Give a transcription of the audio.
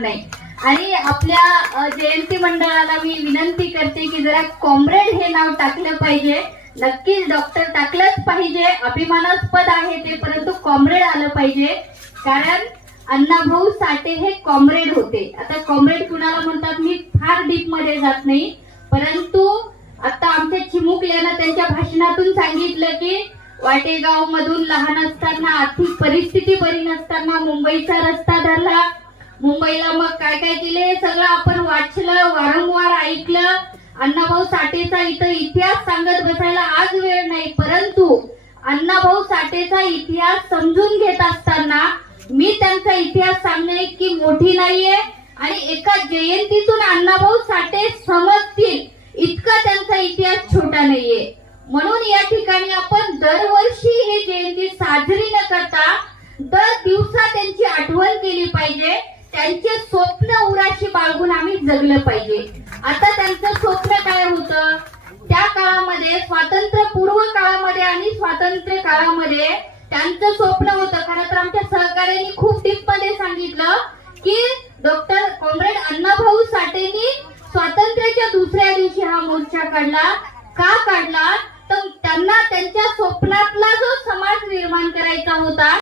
नाही. आणि आपल्या जयंती मंडळाला मी विनंती करते की जरा कॉम्रेड हे नाव टाकलं पाहिजे. नक्कीच डॉक्टर टाकलंच पाहिजे, अभिमानास्पद आहे ते, परंतु कॉम्रेड आलं पाहिजे. कारण अण्णाभाऊ साठे हे कॉम्रेड होते. आता कॉम्रेड कुणाला म्हणतात मी फार डीप मध्ये जात नाही, परंतु आता आमच्या चिमुकल्यानं त्यांच्या भाषणातून सांगितलं की वाटेगाव मधून लहान असताना आर्थिक परिस्थिती बरी नसताना मुंबईचा रस्ता धरला. मुंबईला मग काय काय केले हे सगळं आपण वाचलं, वारंवार ऐकलं. अण्णाभाऊ साठेचा इथं इतिहास सांगत बसायला आज वेळ नाही, परंतु अण्णाभाऊ साठेचा इतिहास समजून घेत असताना मी त्यांचा इतिहास सांगणे की मोठी नाहीये आणि एका जयंतीतून अण्णाभाऊ साठे समजतील इतका त्यांचा इतिहास छोटा नाहीये. म्हणून या ठिकाणी आपण दरवर्षी ही जयंती साजरी न करता दर दिवसा त्यांची आठवण केली पाहिजे. त्यांचे स्वप्न उराशी बाळगून आम्ही जगलं पाहिजे. आता त्यांचं स्वप्न काय होतं त्या काळामध्ये, स्वातंत्र्यपूर्व काळामध्ये आणि स्वातंत्र्य काळामध्ये त्यांचं स्वप्न होतं. खरं तर आमच्या सहकार्यांनी खूप डीप मध्ये सांगितलं की डॉक्टर कॉम्रेड अण्णाभाऊ साठेंनी स्वातंत्र्याच्या दुसऱ्या दिवशी हा मोर्चा काढला. का काढला तर त्यांना त्यांच्या स्वप्नातला जो समाज निर्माण करायचा होता